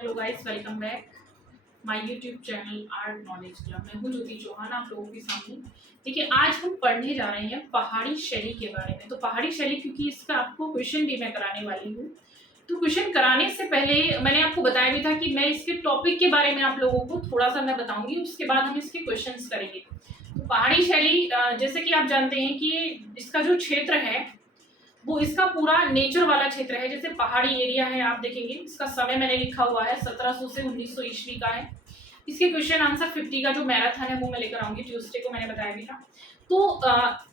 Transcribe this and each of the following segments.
Hello guys, welcome back my YouTube channel art knowledge club. मैं हूं ज्योति चौहान आप लोगों के सामने। देखिए, आज हम पढ़ने जा रहे हैं पहाड़ी शैली के बारे में। तो पहाड़ी शैली, क्योंकि इसका आपको क्वेश्चन भी मैं कराने वाली हूँ, तो क्वेश्चन कराने से पहले मैंने आपको बताया भी था कि मैं इसके टॉपिक के बारे में आप लोगों को थोड़ा सा मैं बताऊंगी, उसके बाद हम इसके क्वेश्चंस करेंगे। तो पहाड़ी शैली, जैसे कि आप जानते हैं कि इसका जो क्षेत्र है वो इसका पूरा नेचर वाला क्षेत्र है। जैसे पहाड़ी एरिया है, आप देखेंगे इसका समय मैंने लिखा हुआ है 1700 से 1900 ईस्वी का है। इसके क्वेश्चन आंसर 50 का जो मैराथन है वो मैं लेकर आऊंगी, ट्यूसडे को मैंने बताया भी था। तो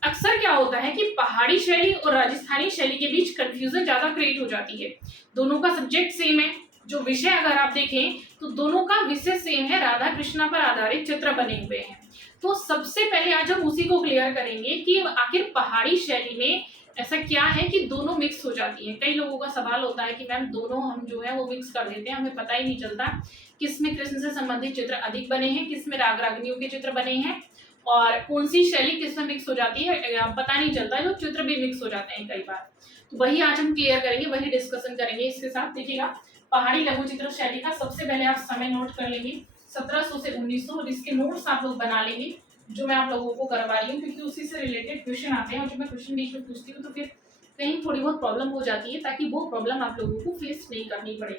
अक्सर क्या होता है कि पहाड़ी शैली और राजस्थानी शैली के बीच कंफ्यूजन ज्यादा क्रिएट हो जाती है। दोनों का सब्जेक्ट सेम है, जो विषय अगर आप देखें तो दोनों का विषय सेम है, राधा कृष्णा पर आधारित चित्र बने हुए हैं। तो सबसे पहले आज हम उसी को क्लियर करेंगे कि आखिर पहाड़ी शैली में ऐसा क्या है कि दोनों मिक्स हो जाती है। कई लोगों का सवाल होता है कि मैम दोनों हम जो है वो मिक्स कर देते हैं, हमें पता ही नहीं चलता किसमें कृष्ण से संबंधित चित्र अधिक बने हैं, किसमें राग रागनियों के चित्र बने हैं, और कौन सी शैली किसमें मिक्स हो जाती है पता नहीं चलता, जो चित्र भी मिक्स हो जाते हैं कई बार। तो वही आज हम क्लियर करेंगे, वही डिस्कशन करेंगे इसके साथ। देखिएगा, पहाड़ी लघु चित्र शैली का सबसे पहले आप समय नोट कर लेंगे 1700 से 1900, और इसके नोट्स आप लोग बना लेंगे जो मैं आप लोगों को करवा रही हूँ, क्योंकि उसी से रिलेटेड क्वेश्चन आते हैं और जब मैं क्वेश्चन बीच में पूछती हूँ तो फिर कहीं थोड़ी बहुत प्रॉब्लम हो जाती है, ताकि वो प्रॉब्लम आप लोगों को फेस नहीं करनी पड़े।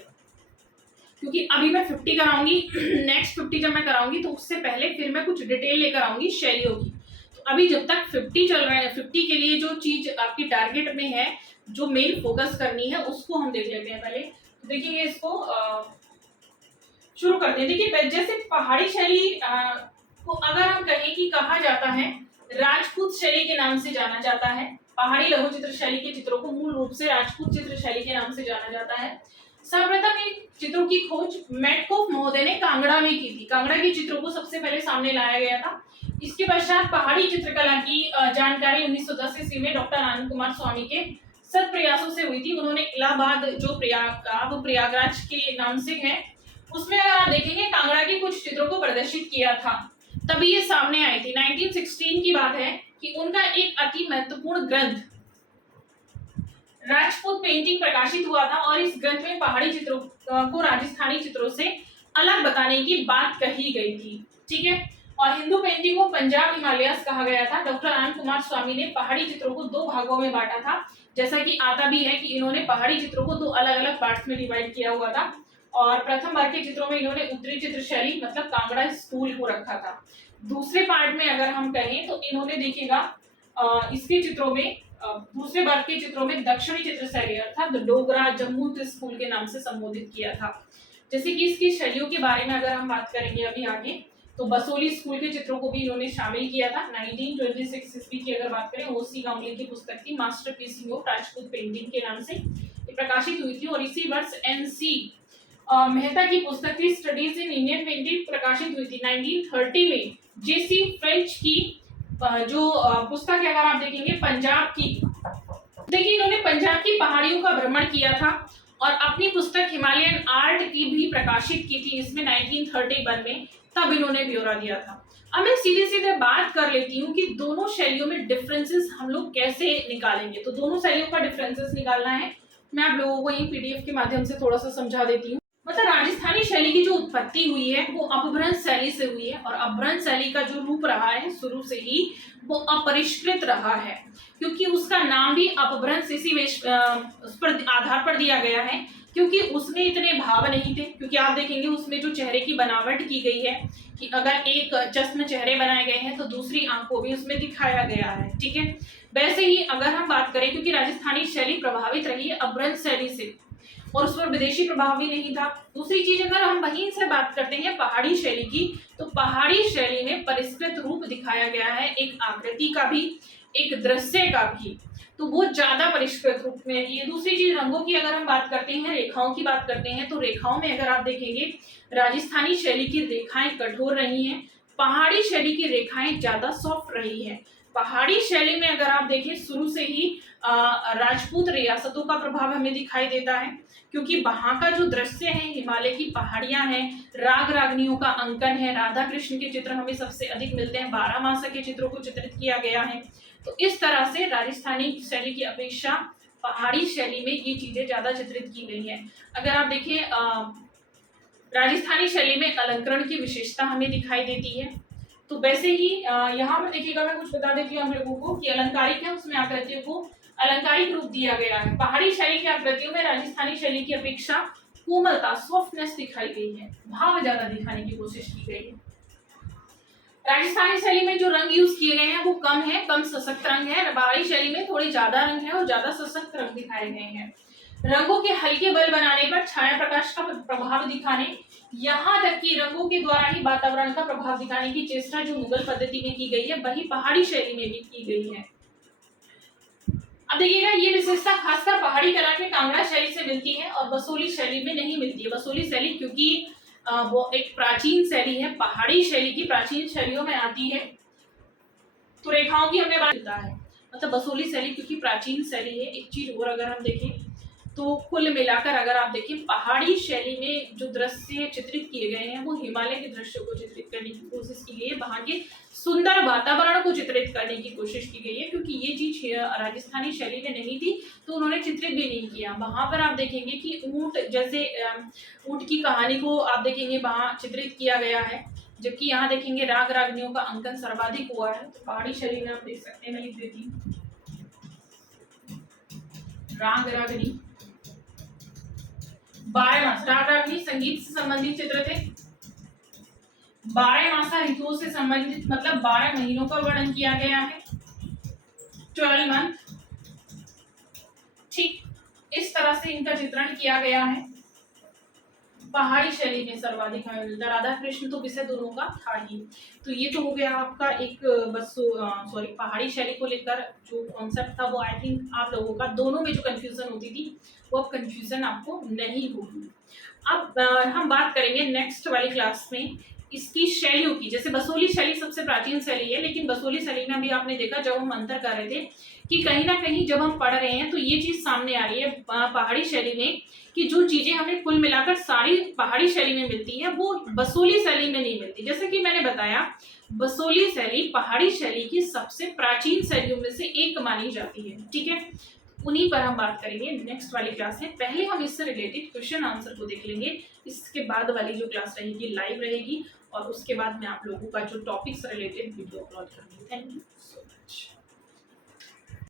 क्योंकि अभी मैं 50 कराऊंगी, नेक्स्ट 50 जब मैं कराऊंगी तो उससे पहले फिर मैं कुछ डिटेल लेकर आऊंगी शैलियों की। तो अभी जब तक 50 चल रहे हैं, 50 के लिए जो चीज आपकी टारगेट में है, जो मेन फोकस करनी है, उसको हम देख लेते हैं पहले। तो देखिए, इसको शुरू करते हैं। देखिए, जैसे पहाड़ी शैली को अगर हम कहें कि कहा जाता है, राजपूत शैली के नाम से जाना जाता है। पहाड़ी लघु चित्र शैली के चित्रों को मूल रूप से राजपूत चित्र शैली के नाम से जाना जाता है। सर्वप्रथम इन चित्रों की खोज मेटकोफ महोदय ने कांगड़ा में की थी। कांगड़ा के चित्रों को सबसे पहले सामने लाया गया था। इसके पश्चात पहाड़ी चित्रकला की जानकारी 1910 ईस्वी में डॉक्टर आनंद कुमार स्वामी के सत प्रयासों से हुई थी। उन्होंने इलाहाबाद, जो प्रयागराज के नाम से है, उसमें अगर आप देखेंगे कांगड़ा के कुछ चित्रों को प्रदर्शित किया था, तभी ये सामने आई थी। 1916 की बात है कि उनका एक अति महत्वपूर्ण ग्रंथ राजपूत पेंटिंग प्रकाशित हुआ था, और इस ग्रंथ में पहाड़ी चित्रों को राजस्थानी चित्रों से अलग बताने की बात कही गई थी। ठीक है, और हिंदू पेंटिंग को पंजाब हिमालयस कहा गया था। डॉक्टर आनंद कुमार स्वामी ने पहाड़ी चित्रों को दो भागों में बांटा था, जैसा कि आता भी है कि इन्होंने पहाड़ी चित्रों को दो अलग अलग पार्ट्स में डिवाइड किया हुआ था। और प्रथम वर्ग के चित्रों में इन्होंने उत्तरी चित्र शैली मतलब कांगड़ा स्कूल को रखा था। दूसरे पार्ट में अगर हम कहें तो इन्होंने देखिएगा इसके चित्रों में दूसरे वर्ग के चित्रों में दक्षिणी चित्र शैली अर्थात डोगरा जम्मू स्कूल के नाम से संबोधित किया था। जैसे कि इसकी शैलियों के बारे में अगर हम बात करेंगे अभी आगे, तो बसोली स्कूल के चित्रों को भी इन्होंने शामिल किया था। 1926 ईस्वी की अगर बात करें, ओसी गांगुली की पुस्तक थी मास्टरपीस ऑफ राजपूत पेंटिंग के नाम से ये प्रकाशित हुई थी। और इसी वर्ष एनसी मेहता की पुस्तक थी स्टडीज इन इंडियन पेंटिंग प्रकाशित हुई थी 1930 में। जेसी फ्रेंच की जो पुस्तक है अगर आप देखेंगे पंजाब की, देखिए इन्होंने पंजाब की पहाड़ियों का भ्रमण किया था और अपनी पुस्तक हिमालयन आर्ट की भी प्रकाशित की थी इसमें 1931 में, तब इन्होंने ब्यौरा दिया था। अब मैं सीधे सीधे बात कर लेती हूँ कि दोनों शैलियों में डिफरेंसेस हम लोग कैसे निकालेंगे। तो दोनों शैलियों का डिफरेंसेस निकालना है, मैं आप लोगों को यही पीडीएफ के माध्यम से थोड़ा सा समझा देती हूँ। मतलब राजस्थानी शैली की जो उत्पत्ति हुई है वो अपभ्रंश शैली से हुई है, और अपभ्रंश शैली का जो रूप रहा है शुरू से ही वो अपरिष्कृत रहा है, क्योंकि उसका नाम भी अपभ्रंश इसी उस पर आधार पर दिया गया है, क्योंकि उसमें इतने भाव नहीं थे। क्योंकि आप देखेंगे उसमें जो चेहरे की बनावट की गई है कि अगर एक चश्म चेहरे बनाए गए हैं तो दूसरी आंख को भी उसमें दिखाया गया है। ठीक है, वैसे ही अगर हम बात करें, क्योंकि राजस्थानी शैली प्रभावित रही है अपभ्रंश शैली से, और उस पर विदेशी प्रभाव भी नहीं था। दूसरी चीज अगर हम वहीं से बात करते हैं पहाड़ी शैली की, तो पहाड़ी शैली में परिष्कृत रूप दिखाया गया है, एक आकृति का भी एक दृश्य का भी, तो वो ज्यादा परिष्कृत रूप में है। दूसरी चीज रंगों की अगर हम बात करते हैं, रेखाओं की बात करते हैं, तो रेखाओं में अगर आप देखेंगे राजस्थानी शैली की रेखाएं कठोर रही हैं, पहाड़ी शैली की रेखाएं ज्यादा सॉफ्ट रही है। पहाड़ी शैली में अगर आप देखें शुरू से ही राजपूत रियासतों का प्रभाव हमें दिखाई देता है, क्योंकि वहां का जो दृश्य है, हिमालय की पहाड़ियां हैं, राग रागनियों का अंकन है, राधा कृष्ण के चित्र हमें सबसे अधिक मिलते हैं, 12 मासा के चित्रों को चित्रित किया गया है। तो इस तरह से राजस्थानी शैली की अपेक्षा पहाड़ी शैली में ये चीजें ज्यादा चित्रित की गई है। अगर आप देखें राजस्थानी शैली में अलंकरण की विशेषता हमें दिखाई देती है। तो वैसे ही यहाँ पे देखिएगा, मैं कुछ बता देती हूँ हम लोगों को कि अलंकारिक है, उसमें आकृतियों को अलंकारिक रूप दिया गया है। पहाड़ी शैली की आकृतियों में राजस्थानी शैली की अपेक्षा कोमलता, सॉफ्टनेस दिखाई गई है, भाव ज्यादा दिखाने की कोशिश की गई है। राजस्थानी शैली में जो रंग यूज किए गए हैं वो कम है, कम सशक्त रंग है। पहाड़ी शैली में थोड़े ज्यादा रंग है और ज्यादा सशक्त रंग दिखाए गए हैं। रंगों के हल्के बल बनाने पर छाया प्रकाश का प्रभाव दिखाने, यहाँ तक कि रंगों के द्वारा ही वातावरण का प्रभाव दिखाने की चेष्टा जो मुगल पद्धति में की गई है, वही पहाड़ी शैली में भी की गई है। अब देखिएगा, ये विशेषता खासकर पहाड़ी कला में कांगड़ा शैली से मिलती है और बसोली शैली में नहीं मिलती है। बसोली शैली क्योंकि वो एक प्राचीन शैली है, पहाड़ी शैली की प्राचीन शैलियों में आती है। तो रेखाओं की हमने बात करता है, मतलब बसोली शैली क्योंकि प्राचीन शैली है। एक चीज और अगर हम देखें तो कुल मिलाकर अगर आप देखें, पहाड़ी शैली में जो दृश्य चित्रित किए गए हैं वो हिमालय के दृश्य को चित्रित करने की कोशिश की गई है, वहां के सुंदर वातावरण को चित्रित करने की कोशिश की गई है। क्योंकि ये चीज राजस्थानी शैली में नहीं थी तो उन्होंने चित्रित भी नहीं किया। वहां पर आप देखेंगे कि ऊंट जैसे ऊंट की कहानी को आप देखेंगे वहां चित्रित किया गया है, जबकि यहाँ देखेंगे राग रागनियों का अंकन सर्वाधिक हुआ है। तो पहाड़ी शैली में आप देख सकते हैं, मैं लिख देती हूँ, राग रागनी 12 मास, राग रागनी संगीत से संबंधित चित्र थे। 12 मासा ऋतुओं से संबंधित, मतलब 12 महीनों का वर्णन किया गया है, 12 मंथ। ठीक इस तरह से इनका चित्रण किया गया है। पहाड़ी शैली में सर्वाधिक हमें मिलता है। राधा कृष्ण तो विषय दोनों का था ही। तो ये तो हो गया आपका एक पहाड़ी शैली को लेकर जो कॉन्सेप्ट था, वो आई थिंक आप लोगों का दोनों में जो कंफ्यूजन होती थी वो अब कंफ्यूजन आपको नहीं होगी। अब हम बात करेंगे नेक्स्ट वाली क्लास में इसकी शैलियों की। जैसे बसोली शैली सबसे प्राचीन शैली है, लेकिन बसोली शैली में भी आपने देखा जब हम अंतर कर रहे थे कि कहीं ना कहीं जब हम पढ़ रहे हैं तो ये चीज सामने आ रही है पहाड़ी शैली में कि जो चीजें हमें कुल मिलाकर सारी पहाड़ी शैली में मिलती है वो बसोली शैली में नहीं मिलती। जैसे कि मैंने बताया, बसोली शैली पहाड़ी शैली की सबसे प्राचीन शैलियों में से एक मानी जाती है। ठीक है, उन्हीं पर हम बात करेंगे नेक्स्ट वाली क्लास में। पहले हम इससे रिलेटेड क्वेश्चन आंसर को देख लेंगे, इसके बाद वाली जो क्लास रहेगी लाइव रहेगी और उसके बाद मैं आप लोगों का जो टॉपिक्स रिलेटेड वीडियो अपलोड करूंगी। Thank you so much.